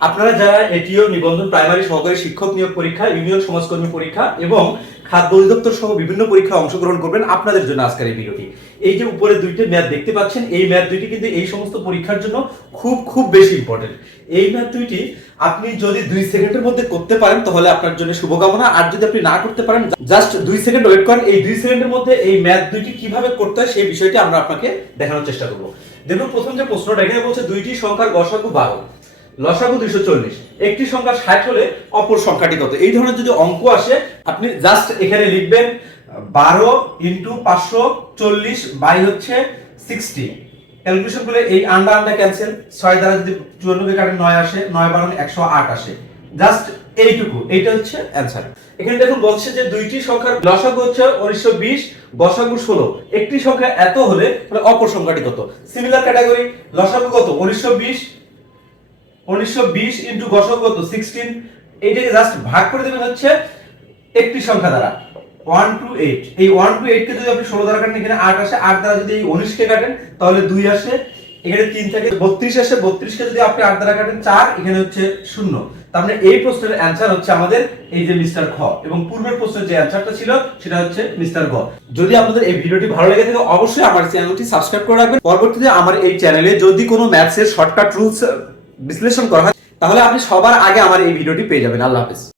আপনারা যারা এটিও নিবন্ধন প্রাইমারি সহকারী শিক্ষক নিয়োগ পরীক্ষা, ইউনিয়ন সমাজকর্মী পরীক্ষা এবং খাদ্য অধিদপ্তর সহ বিভিন্ন পরীক্ষায় অংশগ্রহণ করবেন আপনাদের জন্য আজকের এই ভিডিওটি। এই যে উপরে দুইটি ম্যাথ দেখতে পাচ্ছেন, এই ম্যাথ দুইটি কিন্তু এই সমস্ত পরীক্ষার জন্য খুব খুব বেশি ইম্পর্টেন্ট এই ম্যাথ দুইটি আপনি যদি দুই সেকেন্ডের মধ্যে করতে পারেন, তাহলে আপনার জন্য শুভকামনা। আর যদি আপনি না করতে পারেন জাস্ট দুই সেকেন্ড ওয়েট করেন। এই দুই সেকেন্ডের মধ্যে এই ম্যাথ দুইটি কীভাবে করতে হয়, সেই বিষয়টি আমরা আপনাকে দেখানোর চেষ্টা করব। দেখুন, প্রথম যে প্রশ্নটা, এখানে বলছে দুইটি সংখ্যার গসাগু বারো। লসাগু দুইশো চল্লিশ। একটি সংখ্যা ষাট হলে অপর সংখ্যাটি কত? এই ধরনের যদি অঙ্ক আসে, আপনি জাস্ট এখানে লিখবেন, বারো ইন্টু পাঁচশো চল্লিশ বাই হচ্ছে সিক্সটি ক্যালকুলেশন করলে এই আন্ডা আন্ডা ক্যান্সেল ছয় দ্বারা যদি চুয়ান্নব্বই কাটে নয় আসে, নয় বারো একশো আট আসে। জাস্ট এইটুকু, এইটা হচ্ছে অ্যান্সার এখানে দেখুন বলছে যে দুইটি সংখ্যার লসাগু হচ্ছে উনিশশো বিশ গসাগু ষোলো। একটি সংখ্যা এত হলে অপর সংখ্যাটি কত? সিমিলার ক্যাটাগরি লসাগু কত? উনিশশো বিশ উনিশশো বিশ ইন্টু গসক সিক্সটিন এইটাকে জাস্ট ভাগ করে দেবেন হচ্ছে একটি সংখ্যা দ্বারা। ওয়ান টু এইট এই ওয়ান টু এইট কে যদি আপনি ষোলো দ্বারা কাটেন, এখানে আট আসে। আট দ্বারা যদি এই উনিশকে কাটেন, তাহলে দুই আসে। এখানে তিন থেকে বত্রিশ আসে। বত্রিশকে যদি আপনি আট দ্বারা কাটেন, চার, এখানে হচ্ছে শূন্য। তার মানে এই প্রশ্নের অ্যান্সার হচ্ছে আমাদের এই যে মিস্টার খ। এবং পূর্বের প্রশ্নের যে অ্যান্সারটা ছিল, সেটা হচ্ছে মিস্টার গ। যদি আপনাদের এই ভিডিওটি ভালো লেগে থাকে, অবশ্যই আমার চ্যানেলটি সাবস্ক্রাইব করে রাখবেন। পরবর্তীতে আমার এই চ্যানেলে যদি কোনো ম্যাথসের শর্টকাট রুলস বিশ্লেষণ করা হয় তাহলে আপনি সবার আগে আমার এই ভিডিওটি পেয়ে যাবেন। আল্লাহ হাফেজ।